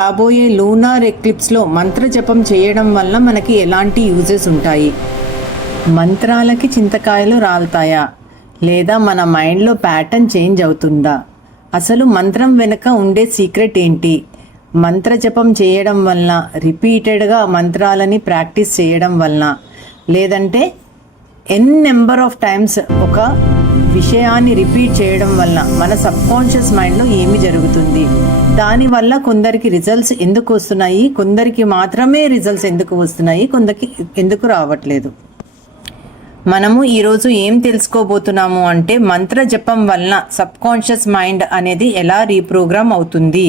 రాబోయే లూనార్ ఎక్లిప్స్లో మంత్ర జపం చేయడం వల్ల మనకి ఎలాంటి యూజెస్ ఉంటాయి? మంత్రాలకి చింతకాయలు రాలుతాయా? లేదా మన మైండ్లో ప్యాటర్న్ చేంజ్ అవుతుందా? అసలు మంత్రం వెనుక ఉండే సీక్రెట్ ఏంటి? మంత్ర జపం చేయడం వలన, రిపీటెడ్గా మంత్రాలని ప్రాక్టీస్ చేయడం వలన, లేదంటే నెంబర్ ఆఫ్ టైమ్స్ ఒక విషయాన్ని రిపీట్ చేయడం వల్ల మన సబ్కాన్షియస్ మైండ్లో ఏమి జరుగుతుంది? దానివల్ల కొందరికి రిజల్ట్స్ ఎందుకు వస్తున్నాయి, కొందరికి మాత్రమే రిజల్ట్స్ ఎందుకు వస్తున్నాయి, కొందరికి ఎందుకు రావట్లేదు? మనము ఈరోజు ఏం తెలుసుకోబోతున్నాము అంటే, మంత్ర జపం వలన సబ్కాన్షియస్ మైండ్ అనేది ఎలా రీప్రోగ్రామ్ అవుతుంది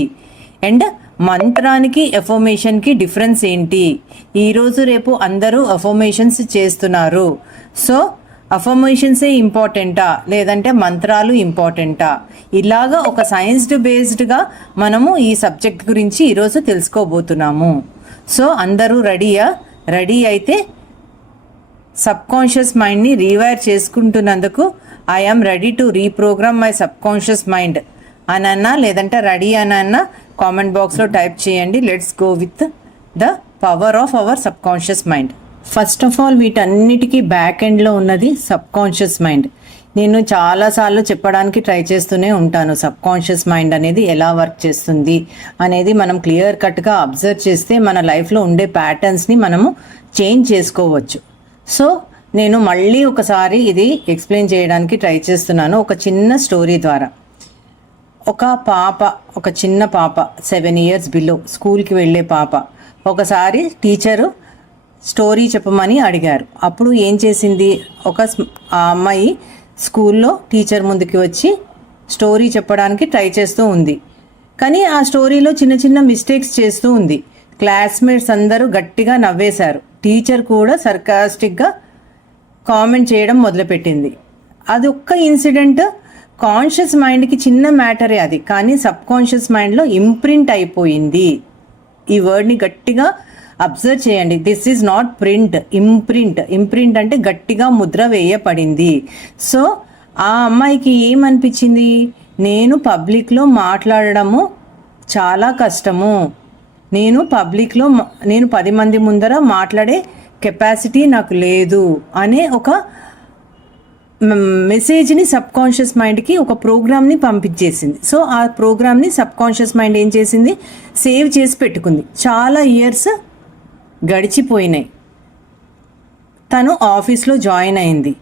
అండ్ మంత్రానికి ఎఫర్మేషన్కి డిఫరెన్స్ ఏంటి? ఈరోజు రేపు అందరూ ఎఫర్మేషన్స్ చేస్తున్నారు. సో అఫర్మేషన్సే ఇంపార్టెంటా లేదంటే మంత్రాలు ఇంపార్టెంటా? ఇలాగా ఒక సైన్స్ బేస్డ్గా మనము ఈ సబ్జెక్ట్ గురించి ఈరోజు తెలుసుకోబోతున్నాము. సో అందరూ రెడీ అయితే సబ్కాన్షియస్ మైండ్ని రీవైర్ చేసుకుంటున్నందుకు I am ready to reprogram my subconscious mind అనన్నా లేదంటే రెడీ అనన్నా కామెంట్ బాక్స్లో టైప్ చేయండి. Let's go with the power of our subconscious mind. First of all వీటన్నిటికీ బ్యాక్ ఎండ్లో ఉన్నది సబ్కాన్షియస్ మైండ్. నేను చాలాసార్లు చెప్పడానికి ట్రై చేస్తూనే ఉంటాను, సబ్కాన్షియస్ మైండ్ అనేది ఎలా వర్క్ చేస్తుంది అనేది మనం క్లియర్ కట్గా అబ్జర్వ్ చేస్తే మన లైఫ్లో ఉండే ప్యాటర్న్స్ని మనము చేంజ్ చేసుకోవచ్చు. సో నేను మళ్ళీ ఒకసారి ఇది ఎక్స్ప్లెయిన్ చేయడానికి ట్రై చేస్తున్నాను ఒక చిన్న స్టోరీ ద్వారా. ఒక చిన్న పాప 7 years బిలో స్కూల్కి వెళ్ళే పాప ఒకసారి టీచరు స్టోరీ చెప్పమని అడిగారు. అప్పుడు ఏం చేసింది, ఆ అమ్మాయి స్కూల్లో టీచర్ ముందుకి వచ్చి స్టోరీ చెప్పడానికి ట్రై చేస్తూ ఉంది. కానీ ఆ స్టోరీలో చిన్న చిన్న మిస్టేక్స్ చేస్తూ ఉంది. క్లాస్మేట్స్ అందరూ గట్టిగా నవ్వేశారు. టీచర్ కూడా సర్కాస్టిక్గా కామెంట్ చేయడం మొదలుపెట్టింది. అది ఒక్క ఇన్సిడెంట్ కాన్షియస్ మైండ్కి చిన్న మ్యాటరే అది, కానీ సబ్ కాన్షియస్ మైండ్లో ఇంప్రింట్ అయిపోయింది. ఈ వర్డ్ని గట్టిగా అబ్జర్వ్ చేయండి. This is not print, imprint అంటే గట్టిగా ముద్ర వేయబడింది. సో ఆ అమ్మాయికి ఏమనిపించింది, నేను పబ్లిక్లో మాట్లాడడము చాలా కష్టము, నేను 10 మంది ముందర మాట్లాడే కెపాసిటీ నాకు లేదు అనే ఒక మెసేజ్ని సబ్కాన్షియస్ మైండ్కి ఒక ప్రోగ్రామ్ని పంపించేసింది. సో ఆ ప్రోగ్రామ్ని సబ్కాన్షియస్ మైండ్ ఏం చేసింది, సేవ్ చేసి పెట్టుకుంది. చాలా ఇయర్స్ గడిచిపోయినాయి. తను ఆఫీస్లో జాయిన్ అయింది.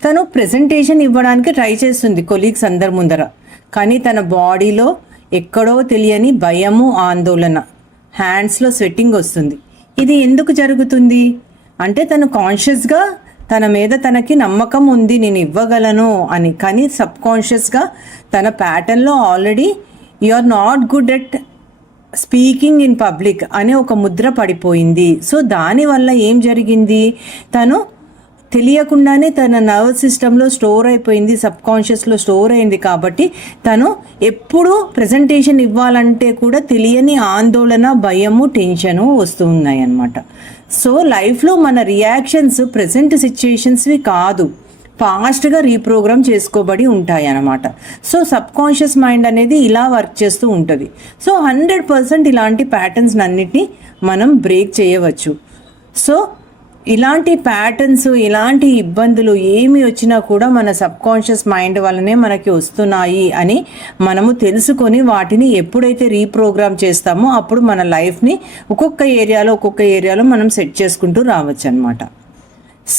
తను ప్రెజెంటేషన్ ఇవ్వడానికి ట్రై చేస్తుంది కొలీగ్స్ అందరి ముందర. కానీ తన బాడీలో ఎక్కడో తెలియని భయము, ఆందోళన, హ్యాండ్స్లో స్వెట్టింగ్ వస్తుంది. ఇది ఎందుకు జరుగుతుంది అంటే, తను కాన్షియస్గా తన మీద తనకి నమ్మకం ఉంది, నేను ఇవ్వగలను అని. కానీ సబ్కాన్షియస్గా తన ప్యాటర్న్లో already you are not good at speaking in public అనే ఒక ముద్ర పడిపోయింది. సో దానివల్ల ఏం జరిగింది, తను తెలియకుండానే తన నర్వస్ సిస్టంలో స్టోర్ అయిపోయింది, సబ్కాన్షియస్లో స్టోర్ అయింది. కాబట్టి తను ఎప్పుడు ప్రజెంటేషన్ ఇవ్వాలంటే కూడా తెలియని ఆందోళన, భయము, టెన్షను వస్తూ ఉన్నాయి అన్నమాట. సో లైఫ్లో మన రియాక్షన్స్ ప్రజెంట్ సిచ్యుయేషన్స్వి కాదు, ఫాస్ట్గా రీప్రోగ్రామ్ చేసుకోబడి ఉంటాయి అన్నమాట. సో సబ్కాన్షియస్ మైండ్ అనేది ఇలా వర్క్ చేస్తూ ఉంటుంది. సో 100% ఇలాంటి ప్యాటర్న్స్ అన్నిటినీ మనం బ్రేక్ చేయవచ్చు. సో ఇలాంటి ప్యాటర్న్స్, ఇలాంటి ఇబ్బందులు ఏమి వచ్చినా కూడా మన సబ్కాన్షియస్ మైండ్ వల్లనే మనకి వస్తున్నాయి అని మనము తెలుసుకొని వాటిని ఎప్పుడైతే రీప్రోగ్రామ్ చేస్తామో అప్పుడు మన లైఫ్ని ఒక్కొక్క ఏరియాలో మనం సెట్ చేసుకుంటూ రావచ్చు అనమాట.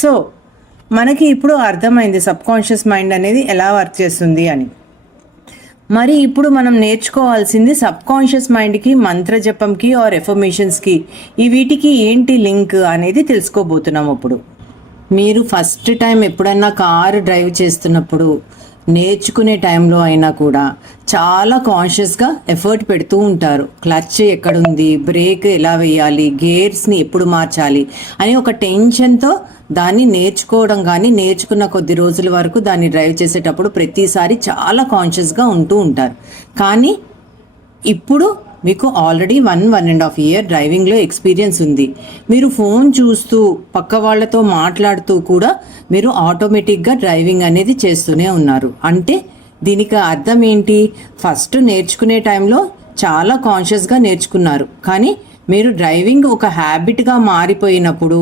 సో మనకి ఇప్పుడు అర్థమైంది సబ్కాన్షియస్ మైండ్ అనేది ఎలా వర్క్ చేస్తుంది అని. మరి ఇప్పుడు మనం నేర్చుకోవాల్సింది సబ్కాన్షియస్ మైండ్కి, మంత్ర జపంకి ఆర్ ఎఫర్మేషన్స్కి ఈ వీటికి ఏంటి లింక్ అనేది తెలుసుకోబోతున్నాం. ఇప్పుడు మీరు ఫస్ట్ టైం ఎప్పుడన్నా కారు డ్రైవ్ చేస్తున్నప్పుడు, నేర్చుకునే టైంలో అయినా కూడా చాలా కాన్షియస్గా ఎఫర్ట్ పెడుతూ ఉంటారు. క్లచ్ ఎక్కడుంది, బ్రేక్ ఎలా వేయాలి, గేర్స్ని ఎప్పుడు మార్చాలి అని ఒక టెన్షన్తో దాన్ని నేర్చుకోవడం, కానీ నేర్చుకున్న కొద్ది రోజుల వరకు దాన్ని డ్రైవ్ చేసేటప్పుడు ప్రతిసారి చాలా కాన్షియస్గా ఉంటూ ఉంటారు. కానీ ఇప్పుడు మీకు ఆల్రెడీ 1.5 year డ్రైవింగ్లో ఎక్స్పీరియన్స్ ఉంది. మీరు ఫోన్ చూస్తూ పక్క వాళ్ళతో మాట్లాడుతూ కూడా మీరు ఆటోమేటిక్గా డ్రైవింగ్ అనేది చేస్తూనే ఉన్నారు. అంటే దీనికి అర్థం ఏంటి, ఫస్ట్ నేర్చుకునే టైంలో చాలా కాన్షియస్గా నేర్చుకున్నారు. కానీ మీరు డ్రైవింగ్ ఒక హ్యాబిట్గా మారిపోయినప్పుడు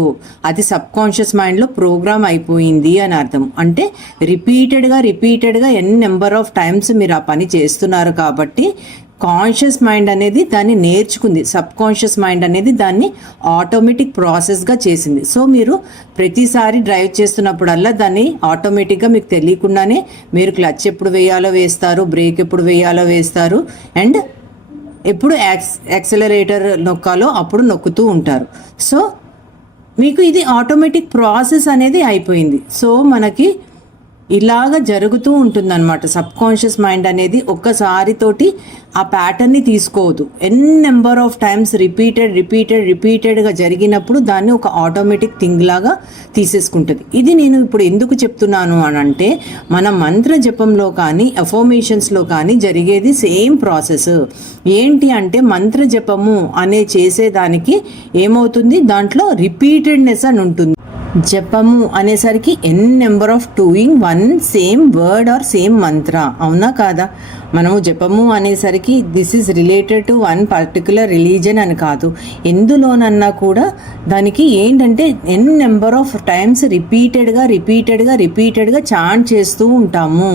అది సబ్ కాన్షియస్ మైండ్లో ప్రోగ్రామ్ అయిపోయింది అని అర్థం. అంటే రిపీటెడ్గా ఎన్ నెంబర్ ఆఫ్ టైమ్స్ మీరు ఆ పని చేస్తున్నారు కాబట్టి కాన్షియస్ మైండ్ అనేది దాన్ని నేర్చుకుంది, సబ్ కాన్షియస్ మైండ్ అనేది దాన్ని ఆటోమేటిక్ ప్రాసెస్గా చేసింది. సో మీరు ప్రతిసారి డ్రైవ్ చేస్తున్నప్పుడల్లా దాన్ని ఆటోమేటిక్గా మీకు తెలియకుండానే మీరు క్లచ్ ఎప్పుడు వేయాలో వేస్తారు, బ్రేక్ ఎప్పుడు వేయాలో వేస్తారు, అండ్ ఎప్పుడు యాక్సిలరేటర్ నొక్కాలో అప్పుడు నొక్కుతూ ఉంటారు. సో మీకు ఇది ఆటోమేటిక్ ప్రాసెస్ అనేది అయిపోయింది. సో మనకి ఇలాగ జరుగుతూ ఉంటుందన్నమాట. సబ్ కాన్షియస్ మైండ్ అనేది ఒక్కసారితోటి ఆ ప్యాటర్న్ని తీసుకోవద్దు. ఎన్ నెంబర్ ఆఫ్ టైమ్స్ రిపీటెడ్గా జరిగినప్పుడు దాన్ని ఒక ఆటోమేటిక్ థింగ్ లాగా తీసేసుకుంటుంది. ఇది నేను ఇప్పుడు ఎందుకు చెప్తున్నాను అని అంటే మన మంత్ర జపంలో కానీ అఫర్మేషన్స్లో కానీ జరిగేది సేమ్ ప్రాసెస్. ఏంటి అంటే మంత్ర జపము అనే చేసేదానికి ఏమవుతుంది, దాంట్లో రిపీటెడ్నెస్ అని ఉంటుంది. జపము అనేసరికి n number of doing one same word or same mantra, అవునా కాదా? మనము జపము అనేసరికి this is related to one particular religion అని కాదు. ఎందులోనన్నా కూడా దానికి ఏంటంటే ఎన్ నెంబర్ ఆఫ్ టైమ్స్ రిపీటెడ్గా చాంట్ చేస్తూ ఉంటాము.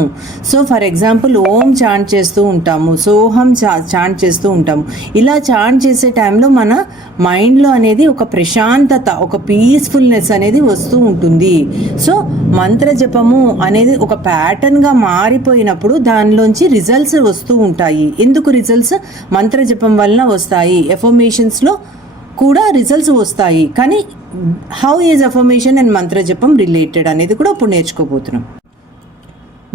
So for example Om chant చేస్తూ ఉంటాము, సోహం చాంట్ చేస్తూ ఉంటాము. ఇలా చాంట్ చేసే టైంలో మన మైండ్లో అనేది ఒక ప్రశాంతత, ఒక పీస్ఫుల్నెస్ అనేది వస్తూ ఉంటుంది. సో మంత్ర జపము అనేది ఒక ప్యాటర్న్గా మారిపోయినప్పుడు దానిలోంచి రిజల్ట్స్ వస్తూ ఉంటాయి. ఎందుకు రిజల్ట్స్? మంత్ర జపం వలన వస్తాయి. ఎఫర్మేషన్స్లో కూడా రిజల్ట్స్ వస్తాయి. కానీ హౌ ఈజ్ ఎఫర్మేషన్ అండ్ మంత్ర జపం రిలేటెడ్ అనేది కూడా ఇప్పుడు నేర్చుకోబోతున్నాం.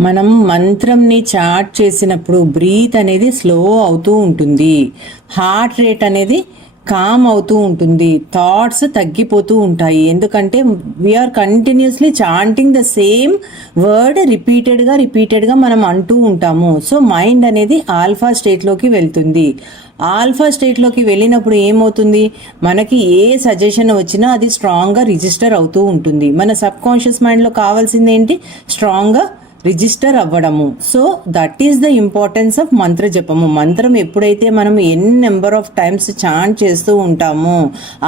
మనం మంత్రంని చాట్ చేసినప్పుడు బ్రీత్ అనేది స్లో అవుతూ ఉంటుంది, హార్ట్ రేట్ అనేది కామ్ అవుతూ ఉంటుంది, థాట్స్ తగ్గిపోతూ ఉంటాయి. ఎందుకంటే we're continuously chanting the same word రిపీటెడ్గా మనం అంటూ ఉంటాము. సో మైండ్ అనేది ఆల్ఫా స్టేట్లోకి వెళ్తుంది. ఆల్ఫా స్టేట్లోకి వెళ్ళినప్పుడు ఏమవుతుంది, మనకి ఏ సజెషన్ వచ్చినా అది స్ట్రాంగ్గా రిజిస్టర్ అవుతూ ఉంటుంది. మన సబ్ కాన్షియస్ మైండ్లో కావాల్సింది ఏంటి? స్ట్రాంగ్గా రిజిస్టర్ అవ్వడము. So that is the importance of మంత్ర జపము. మంత్రం ఎప్పుడైతే మనం ఎన్ నెంబర్ ఆఫ్ టైమ్స్ చాంట్ చేస్తూ ఉంటామో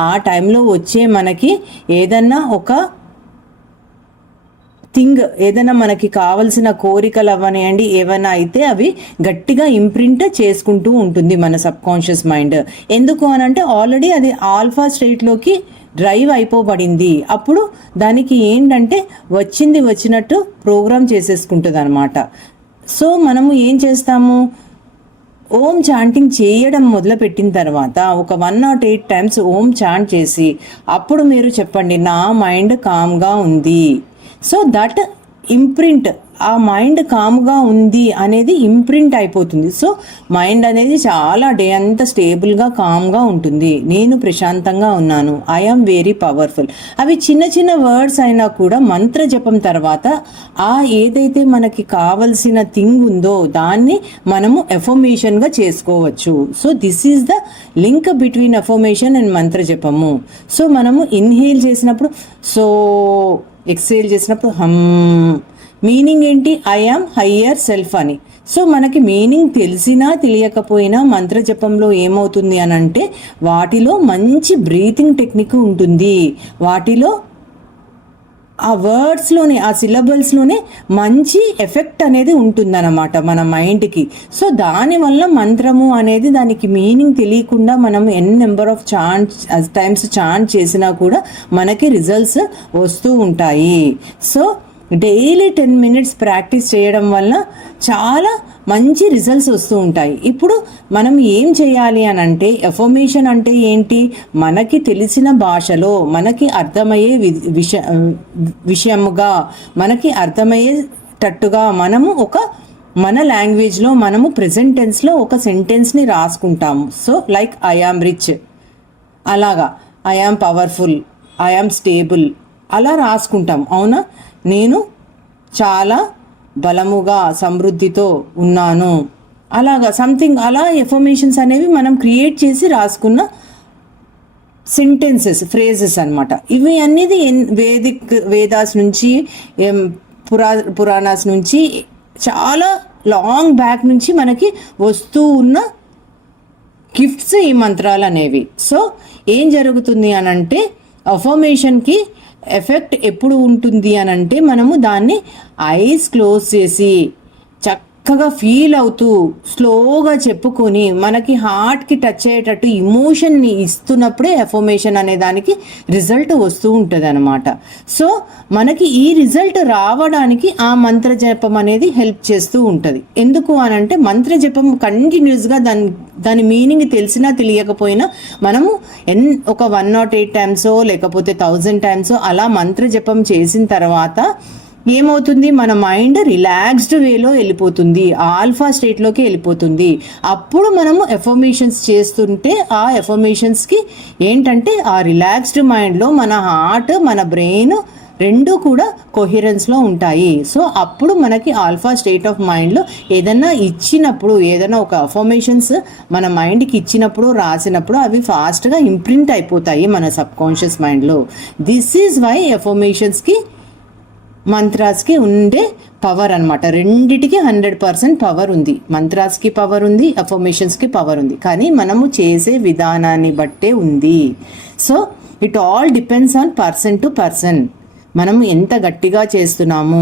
ఆ టైంలో వచ్చే మనకి ఏదన్నా ఒక థింగ్, ఏదైనా మనకి కావలసిన కోరికలు అవ్వనియండి, ఏమైనా అయితే అవి గట్టిగా ఇంప్రింట్ చేసుకుంటూ ఉంటుంది మన సబ్ కాన్షియస్ మైండ్. ఎందుకు అని అంటే ఆల్రెడీ అది ఆల్ఫా స్టేట్లోకి డ్రైవ్ అయిపోబడింది. అప్పుడు దానికి ఏంటంటే వచ్చినట్టు ప్రోగ్రామ్ చేసేసుకుంటుంది అనమాట. సో మనము ఏం చేస్తాము, ఓం చాంటింగ్ చేయడం మొదలుపెట్టిన తర్వాత ఒక 1 or 8 టైమ్స్ ఓం చాంట్ చేసి అప్పుడు మీరు చెప్పండి, నా మైండ్ కామ్గా ఉంది. సో దట్ ఇంప్రింట్, ఆ మైండ్ కామ్గా ఉంది అనేది ఇంప్రింట్ అయిపోతుంది. సో మైండ్ అనేది చాలా డే అంతా స్టేబుల్గా కామ్గా ఉంటుంది. నేను ప్రశాంతంగా ఉన్నాను, ఐ ఆమ్ వెరీ పవర్ఫుల్. అవి చిన్న వర్డ్స్ అయినా కూడా మంత్ర జపం తర్వాత ఆ ఏదైతే మనకి కావలసిన థింగ్ ఉందో దాన్ని మనము ఎఫర్మేషన్గా చేసుకోవచ్చు. So this is the link between affirmation and మంత్ర జపము. సో మనము ఇన్హేల్ చేసినప్పుడు సో, ఎక్సేల్ చేసినప్పుడు హమ్. మీనింగ్ ఏంటి? ఐ యామ్ హయ్యర్ సెల్ఫ్ అని. సో మనకి మీనింగ్ తెలిసినా తెలియకపోయినా మంత్ర జపంలో ఏమవుతుంది అని అంటే వాటిలో మంచి బ్రీతింగ్ టెక్నిక్ ఉంటుంది. వాటిలో ఆ వర్డ్స్లోనే, ఆ సిలబల్స్లోనే మంచి ఎఫెక్ట్ అనేది ఉంటుందన్నమాట మన మైండ్కి. సో దానివల్ల మంత్రము అనేది దానికి మీనింగ్ తెలియకుండా మనం ఎన్ నెంబర్ ఆఫ్ టైమ్స్ చాంట్ చేసినా కూడా మనకి రిజల్ట్స్ వస్తూ ఉంటాయి. సో డైలీ 10 minutes ప్రాక్టీస్ చేయడం వల్ల చాలా మంచి రిజల్ట్స్ వస్తూ ఉంటాయి. ఇప్పుడు మనం ఏం చేయాలి అని అంటే, ఎఫర్మేషన్ అంటే ఏంటి? మనకి తెలిసిన భాషలో మనకి అర్థమయ్యే విషయముగా, మనకి అర్థమయ్యేటట్టుగా మనము మన లాంగ్వేజ్లో మనము ప్రెజెంట్ టెన్స్లో ఒక సెంటెన్స్ని రాసుకుంటాము. So like I am rich, అలాగా I am powerful, I am stable, అలా రాసుకుంటాం. అవునా? నేను చాలా బలముగా సమృద్ధితో ఉన్నాను, అలాగా సంథింగ్ అలా ఎఫర్మేషన్స్ అనేవి మనం క్రియేట్ చేసి రాసుకున్న సెంటెన్సెస్, ఫ్రేజెస్ అనమాట. ఇవి అనేది వేదాస్ నుంచి, పురాణాస్ నుంచి, చాలా లాంగ్ బ్యాక్ నుంచి మనకి వస్తూ ఉన్న గిఫ్ట్స్ ఈ మంత్రాలు అనేవి. సో ఏం జరుగుతుంది అనంటే అఫర్మేషన్కి ఎఫెక్ట్ ఎప్పుడు ఉంటుంది అనంటే మనము దాన్ని ఐస్ క్లోజ్ చేసి చక్కగా ఫీల్ అవుతూ స్లోగా చెప్పుకొని మనకి హార్ట్కి టచ్ అయ్యేటట్టు ఇమోషన్ని ఇస్తున్నప్పుడే ఎఫర్మేషన్ అనే దానికి రిజల్ట్ వస్తూ ఉంటుంది అనమాట. సో మనకి ఈ రిజల్ట్ రావడానికి ఆ మంత్ర జపం అనేది హెల్ప్ చేస్తూ ఉంటుంది. ఎందుకు అనంటే మంత్ర జపం కంటిన్యూస్గా దాని మీనింగ్ తెలిసినా తెలియకపోయినా మనము ఒక 108 టైమ్సో లేకపోతే 1000 టైమ్సో అలా మంత్ర జపం చేసిన తర్వాత ఏమవుతుంది, మన మైండ్ రిలాక్స్డ్ వేలో వెళ్ళిపోతుంది, ఆల్ఫా స్టేట్లోకి వెళ్ళిపోతుంది. అప్పుడు మనము ఎఫర్మేషన్స్ చేస్తుంటే ఆ ఎఫర్మేషన్స్కి ఏంటంటే ఆ రిలాక్స్డ్ మైండ్లో మన హార్ట్ మన బ్రెయిన్ రెండూ కూడా కొహిరెన్స్లో ఉంటాయి. సో అప్పుడు మనకి ఆల్ఫా స్టేట్ ఆఫ్ మైండ్లో ఏదన్నా ఇచ్చినప్పుడు, ఏదైనా ఒక అఫర్మేషన్స్ మన మైండ్కి ఇచ్చినప్పుడు రాసినప్పుడు అవి ఫాస్ట్గా ఇంప్రింట్ అయిపోతాయి మన సబ్కాన్షియస్ మైండ్లో. దిస్ ఈజ్ వై ఎఫర్మేషన్స్కి మంత్రాస్కి ఉండే పవర్ అనమాట. రెండిటికి 100% పవర్ ఉంది. మంత్రాస్కి పవర్ ఉంది, అఫర్మేషన్స్కి పవర్ ఉంది, కానీ మనము చేసే విధానాన్ని బట్టే ఉంది. So it all depends on person to person. మనం ఎంత గట్టిగా చేస్తున్నాము,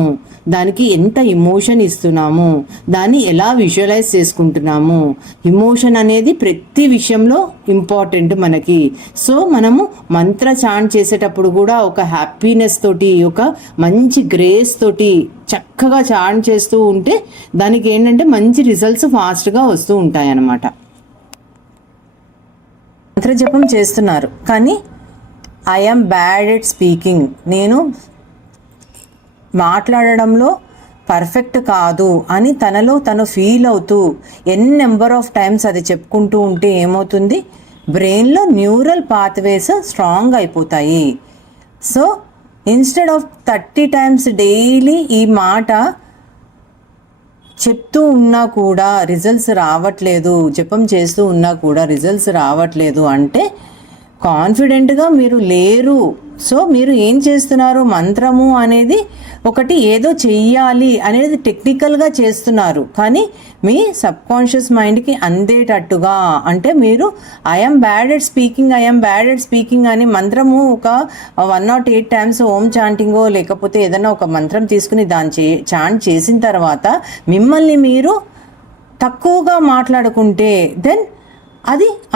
దానికి ఎంత ఇమోషన్ ఇస్తున్నాము, దాన్ని ఎలా విజువలైజ్ చేసుకుంటున్నాము. ఇమోషన్ అనేది ప్రతి విషయంలో ఇంపార్టెంట్ మనకి. సో మనము మంత్ర చాంట్ చేసేటప్పుడు కూడా ఒక హ్యాపీనెస్ తోటి, ఒక మంచి గ్రేస్ తోటి చక్కగా చాంట్ చేస్తూ ఉంటే దానికి ఏంటంటే మంచి రిజల్ట్స్ ఫాస్ట్గా వస్తూ ఉంటాయి అన్నమాట. మంత్ర జపం చేస్తున్నారు కానీ I am bad at speaking, నేను మాట్లాడడంలో పర్ఫెక్ట్ కాదు అని తనలో తను ఫీల్ అవుతూ నెంబర్ ఆఫ్ టైమ్స్ అది చెప్పుకుంటూ ఉంటే ఏమవుతుంది, బ్రెయిన్లో న్యూరల్ పాత్వేస్ స్ట్రాంగ్ అయిపోతాయి. So instead of 30 times daily ఈ మాట చెప్తూ ఉన్నా కూడా రిజల్ట్స్ రావట్లేదు, జపం చేస్తూ ఉన్నా కూడా రిజల్ట్స్ రావట్లేదు అంటే కాన్ఫిడెంట్గా మీరు లేరు. సో మీరు ఏం చేస్తున్నారు, మంత్రము అనేది ఒకటి ఏదో చెయ్యాలి అనేది టెక్నికల్గా చేస్తున్నారు, కానీ మీ సబ్కాన్షియస్ మైండ్కి అందేటట్టుగా, అంటే మీరు ఐఎమ్ బ్యాడ్ ఎట్ స్పీకింగ్ అని మంత్రము ఒక 108 టైమ్స్ ఓం చాంటింగో లేకపోతే ఏదైనా ఒక మంత్రం తీసుకుని దాన్ని చాంట్ చేసిన తర్వాత మిమ్మల్ని మీరు తక్కువగా మాట్లాడుకుంటే దెన్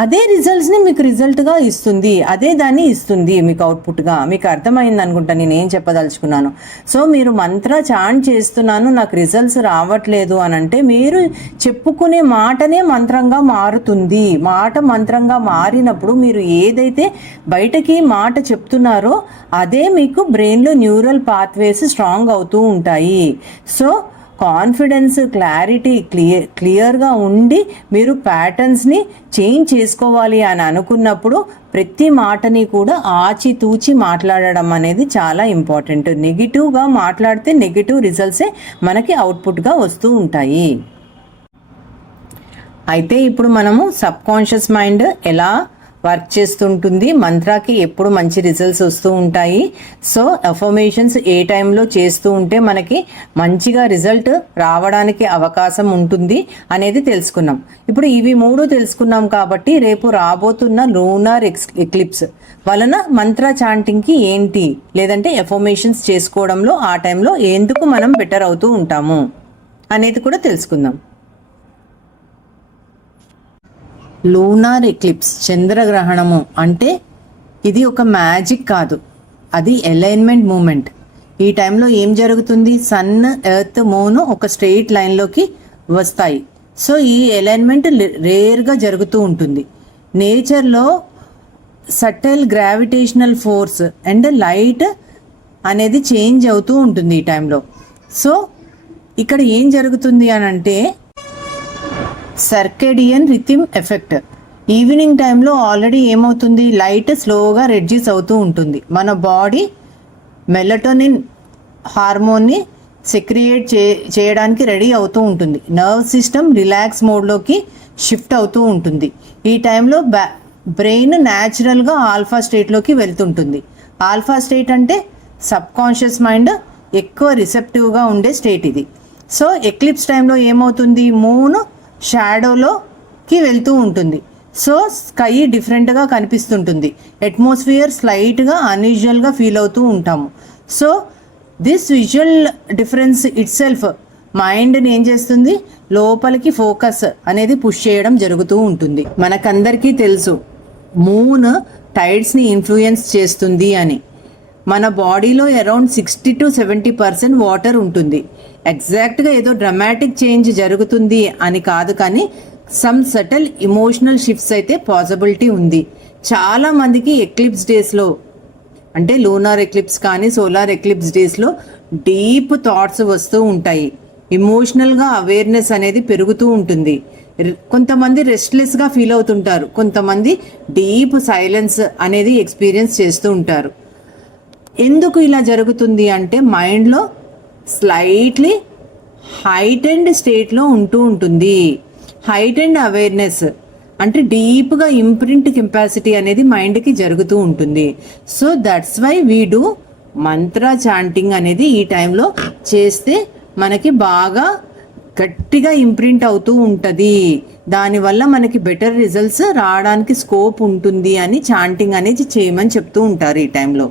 అదే రిజల్ట్స్ని మీకు రిజల్ట్గా ఇస్తుంది, అదే దాన్ని ఇస్తుంది మీకు అవుట్పుట్గా. మీకు అర్థమైంది అనుకుంటా నేను ఏం చెప్పదలుచుకున్నాను. సో మీరు మంత్ర చాంట్ చేస్తున్నాను నాకు రిజల్ట్స్ రావట్లేదు అని అంటే మీరు చెప్పుకునే మాటనే మంత్రంగా మారుతుంది. మాట మంత్రంగా మారినప్పుడు మీరు ఏదైతే బయటకి మాట చెప్తున్నారో అదే మీకు బ్రెయిన్లో న్యూరల్ పాత్వేస్ స్ట్రాంగ్ అవుతూ ఉంటాయి. సో కాన్ఫిడెన్స్, క్లారిటీ, క్లియర్గా ఉండి మీరు ప్యాటర్న్స్ని చేంజ్ చేసుకోవాలి అని అనుకున్నప్పుడు ప్రతి మాటని కూడా ఆచితూచి మాట్లాడడం అనేది చాలా ఇంపార్టెంట్. నెగిటివ్గా మాట్లాడితే నెగిటివ్ రిజల్ట్సే మనకి అవుట్పుట్గా వస్తూ ఉంటాయి. అయితే ఇప్పుడు మనము సబ్కాన్షియస్ మైండ్ ఎలా వర్క్ చేస్తుంటుంది, మంత్రాకి ఎప్పుడు మంచి రిజల్ట్స్ వస్తూ ఉంటాయి, సో అఫర్మేషన్స్ ఏ టైంలో చేస్తూ ఉంటే మనకి మంచిగా రిజల్ట్ రావడానికి అవకాశం ఉంటుంది అనేది తెలుసుకున్నాం. ఇప్పుడు ఇవి 3 తెలుసుకున్నాం కాబట్టి రేపు రాబోతున్న లూనార్ ఎక్లిప్స్ వలన మంత్ర చాంటింగ్కి ఏంటి, లేదంటే అఫర్మేషన్స్ చేసుకోవడంలో ఆ టైంలో ఎందుకు మనం బెటర్ అవుతూ ఉంటాము అనేది కూడా తెలుసుకుందాం. లూనార్ ఎక్లిప్స్, చంద్రగ్రహణము అంటే ఇది ఒక మ్యాజిక్ కాదు, అది అలైన్మెంట్ మూమెంట్. ఈ టైంలో ఏం జరుగుతుంది, సన్, ఎర్త్, మూన్ ఒక స్ట్రెయిట్ లైన్లోకి వస్తాయి. సో ఈ అలైన్మెంట్ రేర్గా జరుగుతూ ఉంటుంది. నేచర్లో subtle gravitational force and light అనేది చేంజ్ అవుతూ ఉంటుంది ఈ టైంలో. సో ఇక్కడ ఏం జరుగుతుంది అని అంటే సర్కేడియన్ రిథమ్ ఎఫెక్ట్. ఈవినింగ్ టైంలో ఆల్రెడీ ఏమవుతుంది, లైట్ స్లోగా రెడ్యూస్ అవుతూ ఉంటుంది. మన బాడీ మెలటోనిన్ హార్మోన్ని సెక్రియేట్ చేయడానికి రెడీ అవుతూ ఉంటుంది. నర్వ్ సిస్టమ్ రిలాక్స్ మోడ్లోకి షిఫ్ట్ అవుతూ ఉంటుంది. ఈ టైంలో బ్రెయిన్ న్యాచురల్గా ఆల్ఫా స్టేట్లోకి వెళ్తుంటుంది. ఆల్ఫా స్టేట్ అంటే సబ్కాన్షియస్ మైండ్ ఎక్కువ రిసెప్టివ్గా ఉండే స్టేట్ ఇది. సో ఎక్లిప్స్ టైంలో ఏమవుతుంది, మూన్ షాడోలోకి వెళ్తూ ఉంటుంది. సో స్కై డిఫరెంట్గా కనిపిస్తుంటుంది, అట్మాస్ఫియర్ స్లైట్గా అన్యూజువల్గా ఫీల్ అవుతూ ఉంటాము. So this visual difference it self మైండ్ని ఏం చేస్తుంది, లోపలికి ఫోకస్ అనేది పుష్ చేయడం జరుగుతూ ఉంటుంది. మనకందరికీ తెలుసు మూన్ టైడ్స్ని ఇన్ఫ్లుయెన్స్ చేస్తుంది అని. మన బాడీలో అరౌండ్ 60 to 70% వాటర్ ఉంటుంది. ఎగ్జాక్ట్గా ఏదో డ్రమాటిక్ చేంజ్ జరుగుతుంది అని కాదు, కానీ సమ్ సటల్ ఇమోషనల్ షిఫ్ట్స్ అయితే పాసిబిలిటీ ఉంది. చాలా మందికి ఎక్లిప్స్ డేస్లో, అంటే లూనార్ ఎక్లిప్స్ కానీ సోలార్ ఎక్లిప్స్ డేస్లో డీప్ థాట్స్ వస్తూ ఉంటాయి. ఇమోషనల్గా అవేర్నెస్ అనేది పెరుగుతూ ఉంటుంది. కొంతమంది రెస్ట్లెస్గా ఫీల్ అవుతుంటారు, కొంతమంది డీప్ సైలెన్స్ అనేది ఎక్స్పీరియన్స్ చేస్తూ ఉంటారు. ఎందుకు ఇలా జరుగుతుంది అంటే మైండ్లో స్లైట్లీ హైటెండ్ స్టేట్లో ఉంటూ ఉంటుంది. హైటెండ్ అవేర్నెస్ అంటే డీప్గా ఇంప్రింట్ కెపాసిటీ అనేది మైండ్కి జరుగుతూ ఉంటుంది. So that's why we do mantra chanting అనేది ఈ టైంలో చేస్తే మనకి బాగా గట్టిగా ఇంప్రింట్ అవుతూ ఉంటుంది. దానివల్ల మనకి బెటర్ రిజల్ట్స్ రావడానికి స్కోప్ ఉంటుంది అని చాంటింగ్ అనేది చేయమని చెప్తూ ఉంటారు ఈ టైంలో.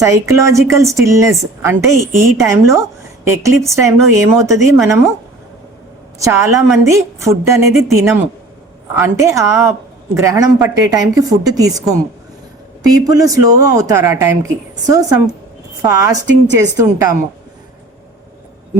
సైకలాజికల్ స్టిల్నెస్ అంటే ఈ టైంలో ఎక్లిప్స్ టైంలో ఏమవుతుంది, మనము చాలామంది ఫుడ్ అనేది తినము, అంటే ఆ గ్రహణం పట్టే టైంకి ఫుడ్ తీసుకోము. పీపుల్ స్లో అవుతారు ఆ టైంకి. సో సమ్ ఫాస్టింగ్ చేస్తూ ఉంటాము,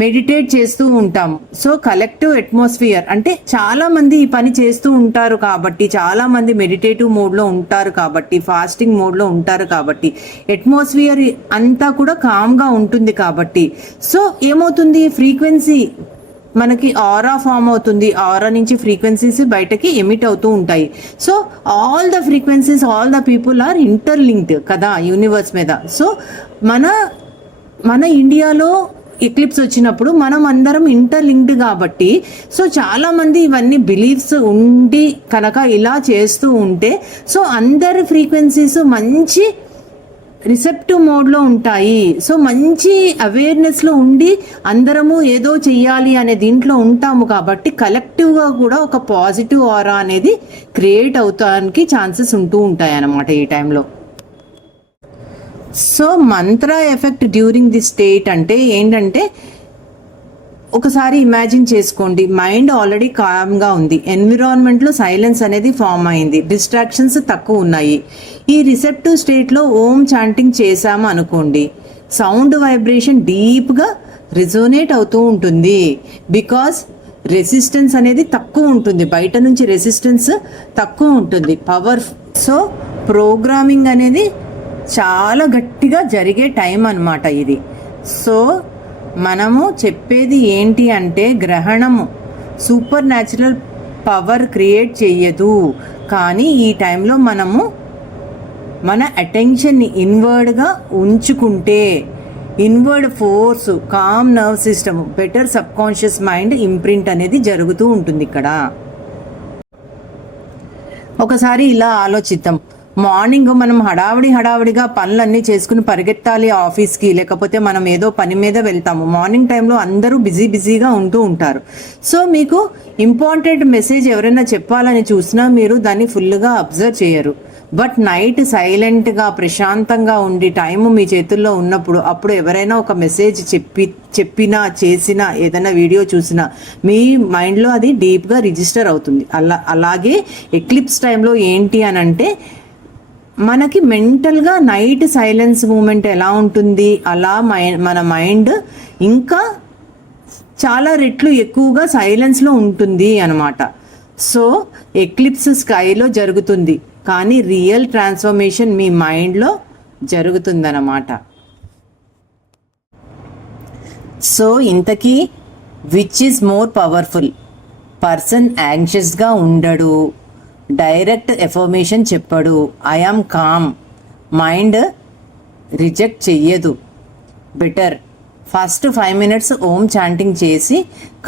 మెడిటేట్ చేస్తూ ఉంటాము. సో కలెక్టివ్ అట్మాస్ఫియర్ అంటే చాలామంది ఈ పని చేస్తూ ఉంటారు కాబట్టి, చాలామంది మెడిటేటివ్ మోడ్లో ఉంటారు కాబట్టి, ఫాస్టింగ్ మోడ్లో ఉంటారు కాబట్టి అట్మాస్ఫియర్ అంతా కూడా కామ్గా ఉంటుంది కాబట్టి సో ఏమవుతుంది, ఫ్రీక్వెన్సీ మనకి ఆరా ఫామ్ అవుతుంది. ఆరా నుంచి ఫ్రీక్వెన్సీస్ బయటకి ఎమిట్ అవుతూ ఉంటాయి. So all the frequencies, all the people are interlinked కదా యూనివర్స్ మీద. సో మన ఇండియాలో ఎక్లిప్స్ వచ్చినప్పుడు మనం అందరం ఇంటర్లింక్డ్ కాబట్టి సో చాలామంది ఇవన్నీ బిలీఫ్స్ ఉండి కనుక ఇలా చేస్తూ ఉంటే సో అందరి ఫ్రీక్వెన్సీస్ మంచి రిసెప్టివ్ మోడ్లో ఉంటాయి. సో మంచి అవేర్నెస్లో ఉండి అందరము ఏదో చెయ్యాలి అనే దీంట్లో ఉంటాము కాబట్టి కలెక్టివ్గా కూడా ఒక పాజిటివ్ ఆరా అనేది క్రియేట్ అవుతానికి ఛాన్సెస్ ఉంటూ ఉంటాయి అన్నమాట ఈ టైంలో. So Mantra effect during the state అంటే ఏంటంటే, ఒకసారి ఇమాజిన్ చేసుకోండి, మైండ్ ఆల్రెడీ కామ్గా ఉంది, ఎన్విరాన్మెంట్లో సైలెన్స్ అనేది ఫామ్ అయింది, డిస్ట్రాక్షన్స్ తక్కువ ఉన్నాయి. ఈ రిసెప్టివ్ స్టేట్లో ఓం చాంటింగ్ చేశాము అనుకోండి, సౌండ్ వైబ్రేషన్ డీప్గా రిజోనేట్ అవుతూ ఉంటుంది. బికాస్ రెసిస్టెన్స్ అనేది తక్కువ ఉంటుంది, బయట నుంచి రెసిస్టెన్స్ తక్కువ ఉంటుంది, పవర్. సో ప్రోగ్రామింగ్ అనేది చాలా గట్టిగా జరిగే టైం అన్నమాట ఇది. సో మనము చెప్పేది ఏంటి అంటే, గ్రహణము సూపర్ న్యాచురల్ పవర్ క్రియేట్ చెయ్యదు, కానీ ఈ టైంలో మనము మన అటెన్షన్ని ఇన్వర్డ్గా ఉంచుకుంటే inward force, calm nerve system, better subconscious mind imprint అనేది జరుగుతూ ఉంటుంది ఇక్కడ. ఒకసారి ఇలా ఆలోచిద్దాం, మార్నింగ్ మనం హడావిడిగా పనులన్నీ చేసుకుని పరిగెత్తాలి ఆఫీస్కి, లేకపోతే మనం ఏదో పని మీద వెళ్తాము. మార్నింగ్ టైంలో అందరూ బిజీగా ఉంటూ ఉంటారు. సో మీకు ఇంపార్టెంట్ మెసేజ్ ఎవరైనా చెప్పాలని చూసినా మీరు దాన్ని ఫుల్గా అబ్జర్వ్ చేయరు. బట్ నైట్ సైలెంట్గా ప్రశాంతంగా ఉండి టైము మీ చేతుల్లో ఉన్నప్పుడు అప్పుడు ఎవరైనా ఒక మెసేజ్ చెప్పినా చేసినా ఏదైనా వీడియో చూసినా మీ మైండ్లో అది డీప్గా రిజిస్టర్ అవుతుంది. అలాగే ఎక్లిప్స్ టైంలో ఏంటి అని అంటే, మనకి మెంటల్గా నైట్ సైలెన్స్ మూమెంట్ ఎలా ఉంటుంది అలా మన మైండ్ ఇంకా చాలా రెట్లు ఎక్కువగా సైలెన్స్లో ఉంటుంది అన్నమాట. సో ఎక్లిప్స్ స్కైలో జరుగుతుంది, కానీ రియల్ ట్రాన్స్ఫర్మేషన్ మీ మైండ్లో జరుగుతుందన్నమాట. సో ఇంతకీ which is more powerful? Person యాంగ్షియస్గా ఉండడు, డైరెక్ట్ ఎఫర్మేషన్ చెప్పడు, ఐఆమ్ కామ్, మైండ్ రిజెక్ట్ చెయ్యదు. Better first 5 minutes Om chanting చేసి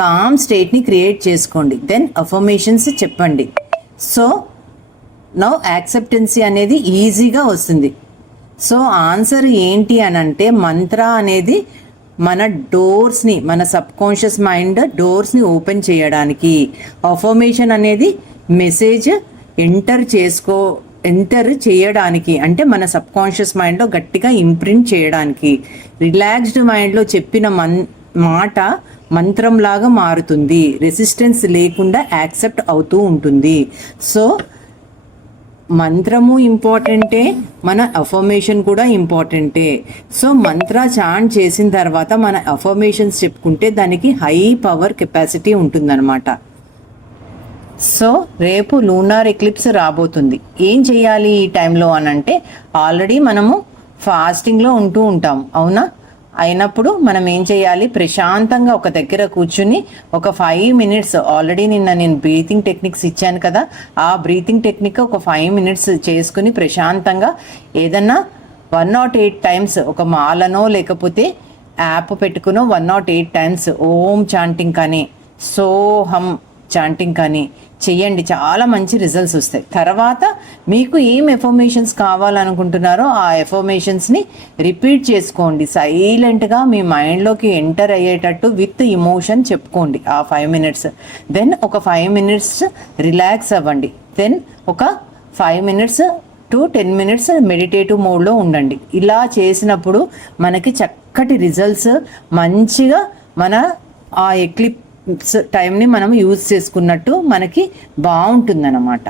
కామ్ స్టేట్ని క్రియేట్ చేసుకోండి, దెన్ అఫర్మేషన్స్ చెప్పండి. సో నౌ యాక్సెప్టెన్సీ అనేది ఈజీగా వస్తుంది. సో ఆన్సర్ ఏంటి అని అంటే, మంత్ర అనేది మన డోర్స్ని, మన సబ్కాన్షియస్ మైండ్ డోర్స్ని ఓపెన్ చేయడానికి, అఫర్మేషన్ అనేది మెసేజ్ ఎంటర్ చేయడానికి, అంటే మన సబ్ కాన్షియస్ మైండ్లో గట్టిగా ఇంప్రింట్ చేయడానికి, రిలాక్స్డ్ మైండ్లో చెప్పిన మాట మంత్రంలాగా మారుతుంది, రెసిస్టెన్స్ లేకుండా యాక్సెప్ట్ అవుతూ ఉంటుంది. సో మంత్రము ఇంపార్టెంటే, మన అఫర్మేషన్ కూడా ఇంపార్టెంటే. సో మంత్ర చాంట్ చేసిన తర్వాత మన అఫర్మేషన్స్ చెప్పుకుంటే దానికి హై పవర్ కెపాసిటీ ఉంటుందన్నమాట. సో రేపు లూనార్ ఎక్లిప్స్ రాబోతుంది. ఏం చేయాలి ఈ టైంలో అని అంటే, ఆల్రెడీ మనము ఫాస్టింగ్లో ఉంటూ ఉంటాం అవునా, అయినప్పుడు మనం ఏం చేయాలి, ప్రశాంతంగా ఒక దగ్గర కూర్చుని ఒక 5 మినిట్స్, ఆల్రెడీ నిన్న నేను బ్రీతింగ్ టెక్నిక్స్ ఇచ్చాను కదా, ఆ బ్రీతింగ్ టెక్నిక్ ఒక 5 మినిట్స్ చేసుకుని ప్రశాంతంగా ఏదన్నా 108 టైమ్స్ ఒక మాలనో లేకపోతే యాప్ పెట్టుకునో 108 టైమ్స్ ఓం చాంటింగ్ కానీ సోహం చాంటింగ్ కానీ చెయ్యండి. చాలా మంచి రిజల్ట్స్ వస్తాయి. తర్వాత మీకు ఏం ఎఫర్మేషన్స్ కావాలనుకుంటున్నారో ఆ ఎఫర్మేషన్స్ని రిపీట్ చేసుకోండి. సైలెంట్గా మీ మైండ్లోకి ఎంటర్ అయ్యేటట్టు విత్ ఇమోషన్ చెప్పుకోండి ఆ 5 మినిట్స్. దెన్ ఒక 5 మినిట్స్ రిలాక్స్ అవ్వండి. దెన్ ఒక 5 మినిట్స్ టు 10 మినిట్స్ మెడిటేటివ్ మోడ్లో ఉండండి. ఇలా చేసినప్పుడు మనకి చక్కటి రిజల్ట్స్, మంచిగా మన ఆ ఎక్లిప్స్ టైంని మనం యూజ్ చేసుకున్నట్టు మనకి బాగుంటుందన్నమాట.